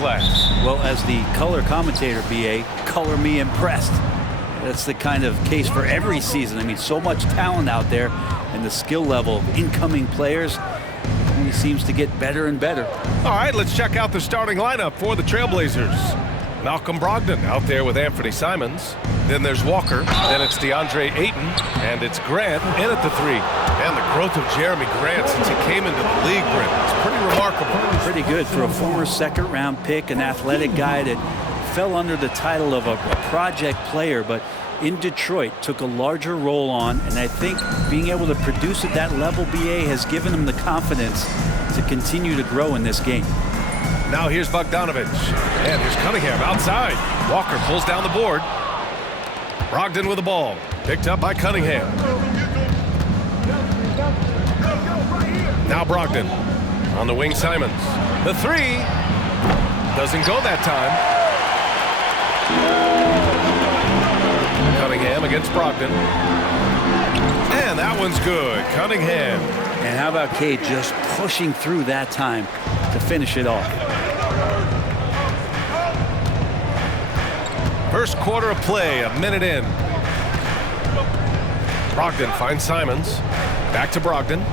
class. Well, as the color commentator, BA, color me impressed. That's the kind of case for every season. I mean, so much talent out there, and the skill level of incoming players only seems to get better and better. All right, let's check out the starting lineup for the Trailblazers. Malcolm Brogdon out there with Anthony Simons. Then there's Walker. Then it's DeAndre Ayton. And it's Grant in at the 3. And the growth of Jeremy Grant since he came into the league, Brent, it's pretty remarkable. Pretty good for a former second-round pick, an athletic guy that fell under the title of a project player, but in Detroit took a larger role on, and I think being able to produce at that level, BA, has given him the confidence to continue to grow in this game. Now here's Bogdanovich, and here's Cunningham outside. Walker pulls down the board. Brogdon with the ball, picked up by Cunningham. Now Brogdon, on the wing Simons. The 3, doesn't go that time. Cunningham against Brogdon. And that one's good, Cunningham. And how about Cade just pushing through that time to finish it off. First quarter of play, a minute in. Brogdon finds Simons. Back to Brogdon.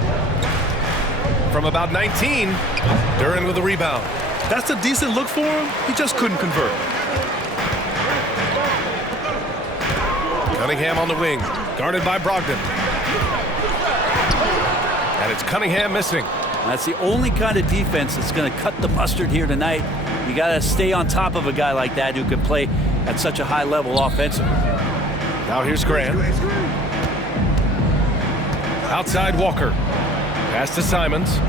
From about 19, Duren with a rebound. That's a decent look for him. He just couldn't convert. Cunningham on the wing, guarded by Brogdon. And it's Cunningham missing. That's the only kind of defense that's going to cut the mustard here tonight. You got to stay on top of a guy like that who can play at such a high level offensively. Now here's Grant. Outside Walker. Pass to Simons.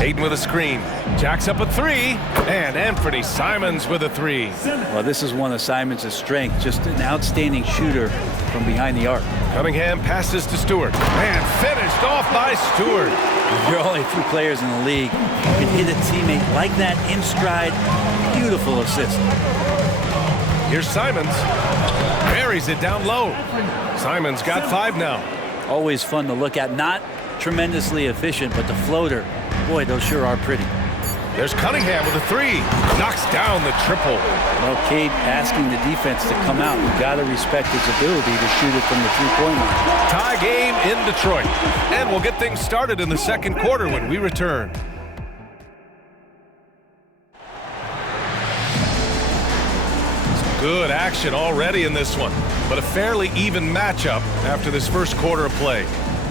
Ayton with a screen. Jacks up a 3. And Anthony Simons with a 3. Well, this is one of Simons' strengths. Just an outstanding shooter from behind the arc. Cunningham passes to Stewart. And finished off by Stewart. There are only a few players in the league who can hit a teammate like that in stride. Beautiful assist. Here's Simons. Buries it down low. Simons got 5 now. Always fun to look at. Not tremendously efficient, but the floater, boy, those sure are pretty. There's Cunningham with a 3. Knocks down the triple. Well, Cade asking the defense to come out. You've got to respect his ability to shoot it from the three-point line. Tie game in Detroit. And we'll get things started in the second quarter when we return. Good action already in this one, but a fairly even matchup after this first quarter of play.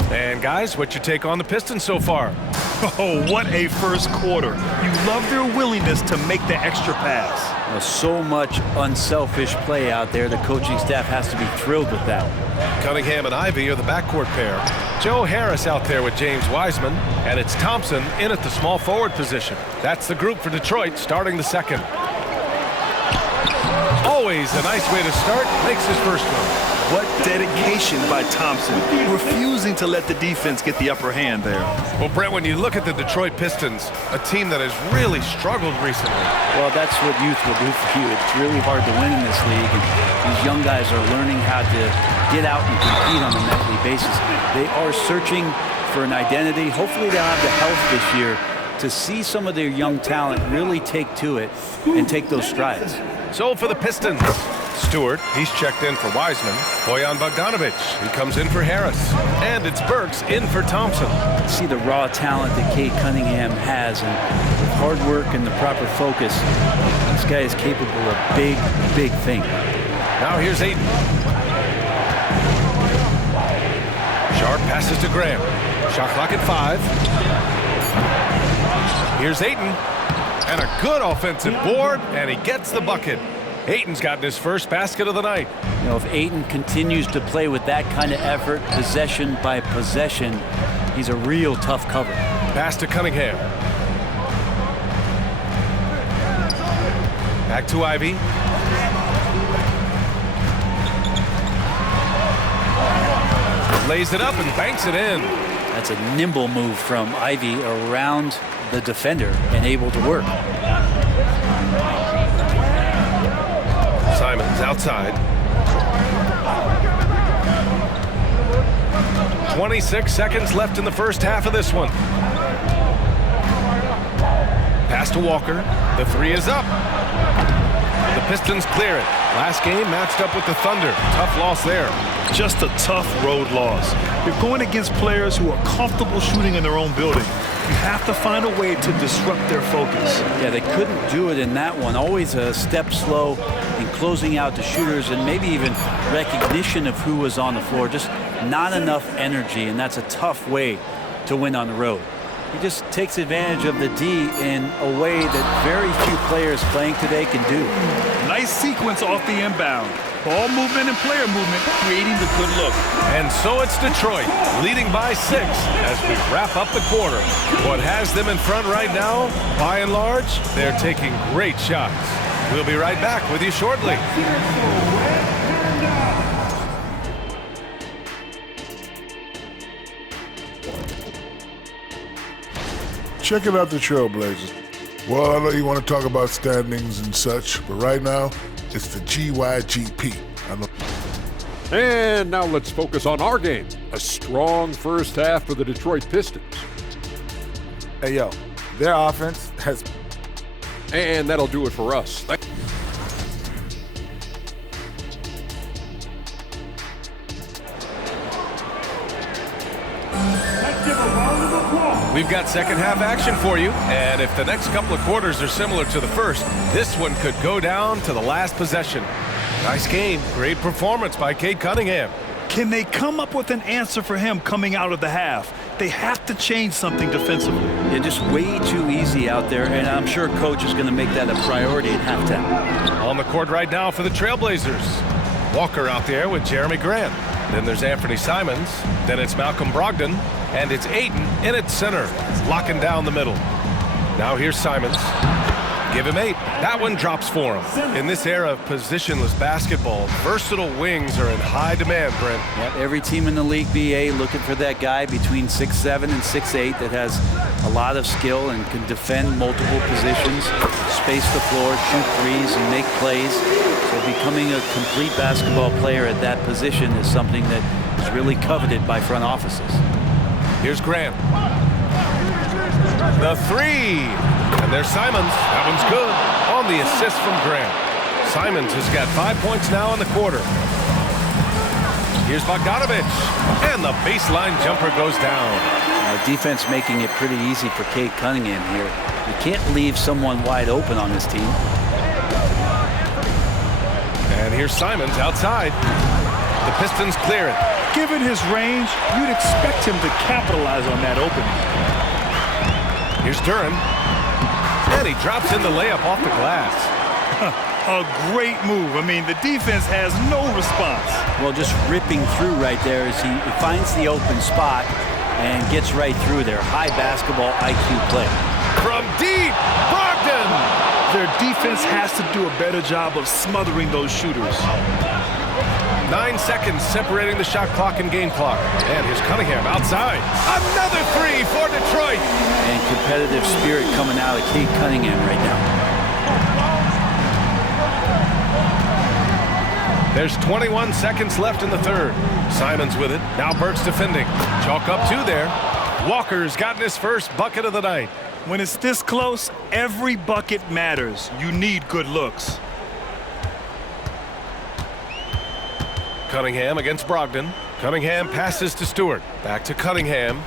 And guys, what's your take on the Pistons so far? Oh, what a first quarter. You love their willingness to make the extra pass. So much unselfish play out there. The coaching staff has to be thrilled with that. Cunningham and Ivy are the backcourt pair. Joe Harris out there with James Wiseman, and it's Thompson in at the small forward position. That's the group for Detroit starting the second. Always a nice way to start, makes his first one. What dedication by Thompson, refusing to let the defense get the upper hand there. Well, Brent, when you look at the Detroit Pistons, a team that has really struggled recently. Well, that's what youth will do for you. It's really hard to win in this league, and these young guys are learning how to get out and compete on a nightly basis. They are searching for an identity. Hopefully they'll have the health this year to see some of their young talent really take to it and take those strides. So for the Pistons, Stewart, he's checked in for Wiseman. Bojan Bogdanovich, he comes in for Harris. And it's Burks in for Thompson. See the raw talent that Cade Cunningham has, and with hard work and the proper focus, this guy is capable of big, big things. Now here's Ayton. Sharp passes to Graham. Shot clock at 5. Here's Ayton. And a good offensive board, and he gets the bucket. Ayton's gotten his first basket of the night. You know, if Ayton continues to play with that kind of effort, possession by possession, he's a real tough cover. Pass to Cunningham. Back to Ivy. Lays it up and banks it in. That's a nimble move from Ivy around the defender and able to work. Simons outside. 26 seconds left in the first half of this one. Pass to Walker. The three is up. The Pistons clear it. Last game matched up with the Thunder. Tough loss there. Just a tough road loss. You're going against players who are comfortable shooting in their own building. You have to find a way to disrupt their focus. Yeah, they couldn't do it in that one. Always a step slow in closing out the shooters and maybe even recognition of who was on the floor. Just not enough energy, and that's a tough way to win on the road. He just takes advantage of the D in a way that very few players playing today can do. Nice sequence off the inbound. Ball movement and player movement creating the good look. And so it's Detroit leading by 6 as we wrap up the quarter. What has them in front right now, by and large, they're taking great shots. We'll be right back with you shortly. Checking out the Trailblazers. Well, I know you want to talk about standings and such, but right now, it's the GYGP. And now let's focus on our game. A strong first half for the Detroit Pistons. Hey, yo, their offense has... And that'll do it for us. We've got second half action for you, and if the next couple of quarters are similar to the first, this one could go down to the last possession. Nice game. Great performance by Cade Cunningham. Can they come up with an answer for him coming out of the half? They have to change something defensively. Yeah, just way too easy out there, and I'm sure coach is going to make that a priority at halftime. On the court right now for the Trailblazers. Walker out there with Jeremy Grant. Then there's Anthony Simons. Then it's Malcolm Brogdon. And it's Ayton in at center, locking down the middle. Now here's Simons. Give him 8. That one drops for him. In this era of positionless basketball, versatile wings are in high demand, Brent. Yep, every team in the league, BA, looking for that guy between 6'7" and 6'8" that has a lot of skill and can defend multiple positions, space the floor, shoot threes, and make plays. So becoming a complete basketball player at that position is something that is really coveted by front offices. Here's Grant. The three. And there's Simons. That one's good. On the assist from Grant. Simons has got 5 points now in the quarter. Here's Bogdanović. And the baseline jumper goes down. Defense making it pretty easy for Cade Cunningham here. You can't leave someone wide open on this team. And here's Simons outside. The Pistons clear it. Given his range, you'd expect him to capitalize on that opening. Here's Duren. And he drops in the layup off the glass. A great move. I mean, the defense has no response. Well, just ripping through right there as he finds the open spot and gets right through there. High basketball IQ play. From deep, Brogdon! Their defense has to do a better job of smothering those shooters. 9 seconds separating the shot clock and game clock. And here's Cunningham outside. Another three for Detroit. And competitive spirit coming out of Cade Cunningham right now. There's 21 seconds left in the third. Simons with it. Now Burks defending. Chalk up 2 there. Walker's gotten his first bucket of the night. When it's this close, every bucket matters. You need good looks. Cunningham against Brogdon. Cunningham passes to Stewart. Back to Cunningham.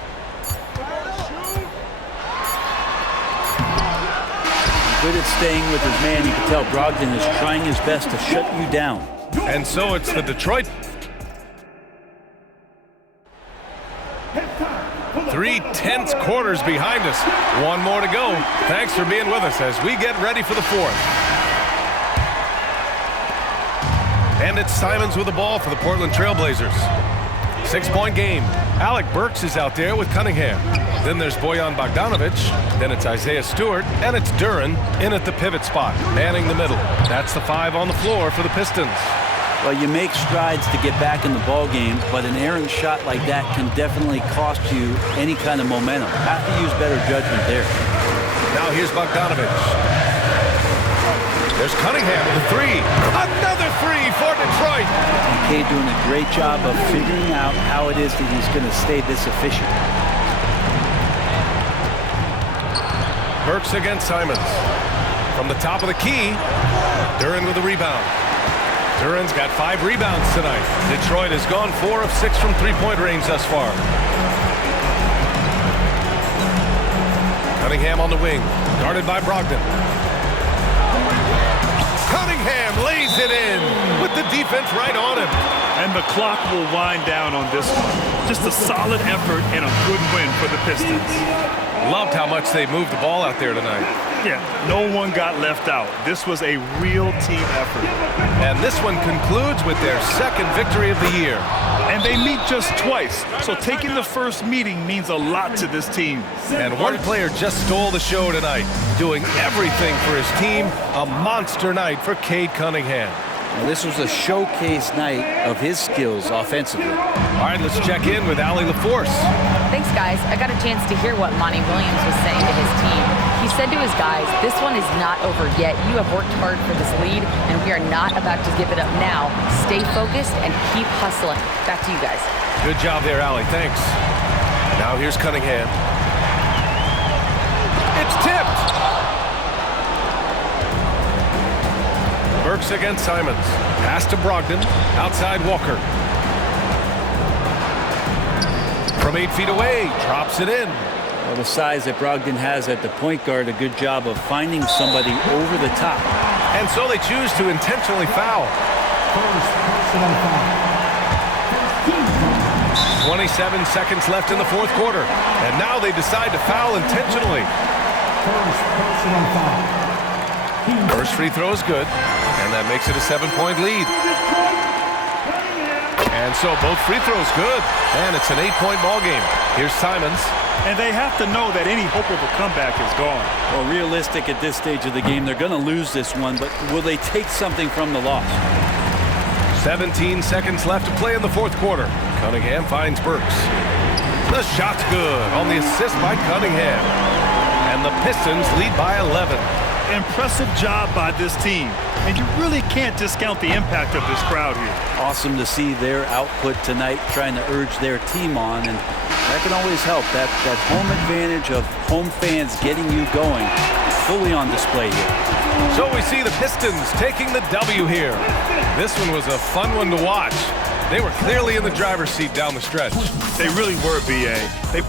Good at staying with his man. You can tell Brogdon is trying his best to shut you down. And so it's the Detroit. 3 tense quarters behind us. 1 more to go. Thanks for being with us as we get ready for the 4th. And it's Simons with the ball for the Portland Trailblazers. 6-point game. Alec Burks is out there with Cunningham. Then there's Bojan Bogdanović. Then it's Isaiah Stewart. And it's Duren in at the pivot spot, manning the middle. That's the 5 on the floor for the Pistons. Well, you make strides to get back in the ball game, but an errant shot like that can definitely cost you any kind of momentum. Have to use better judgment there. Now here's Bogdanović. There's Cunningham with the 3. Another 3 for Detroit. Cade doing a great job of figuring out how it is that he's going to stay this efficient. Burks against Simons. From the top of the key, Duren with a rebound. Duren's got 5 rebounds tonight. Detroit has gone 4 of 6 from three-point range thus far. Cunningham on the wing, guarded by Brogdon. Cunningham lays it in with the defense right on him. And the clock will wind down on this one. Just a solid effort and a good win for the Pistons. Loved how much they moved the ball out there tonight. Yeah, no one got left out. This was a real team effort. And this one concludes with their second victory of the year. And they meet just twice, so taking the first meeting means a lot to this team. And one player just stole the show tonight, doing everything for his team. A monster night for Cade Cunningham. Well, this was a showcase night of his skills offensively. All right, let's check in with Allie LaForce. Thanks, guys. I got a chance to hear what Monty Williams was saying to his team. He said to his guys, this one is not over yet. You have worked hard for this lead, and we are not about to give it up now. Stay focused and keep hustling. Back to you guys. Good job there, Allie. Thanks. Now here's Cunningham. It's tipped. Burks against Simons. Pass to Brogdon. Outside Walker. From 8 feet away. Drops it in. Well, the size that Brogdon has at the point guard, a good job of finding somebody over the top. And so they choose to intentionally foul. 27 seconds left in the fourth quarter. And now they decide to foul intentionally. First free throw is good, and that makes it a 7-point lead. And so both free throws good, and it's an 8-point ball game. Here's Simons. And they have to know that any hope of a comeback is gone. Well, realistic at this stage of the game, they're going to lose this one, but will they take something from the loss? 17 seconds left to play in the fourth quarter. Cunningham finds Burks. The shot's good on the assist by Cunningham. And the Pistons lead by 11. Impressive job by this team. And you really can't discount the impact of this crowd here. Awesome to see their output tonight, trying to urge their team on, and that can always help. That home advantage of home fans getting you going is fully on display here. So we see the Pistons taking the W here. This one was a fun one to watch. They were clearly in the driver's seat down the stretch. They really were, B.A. They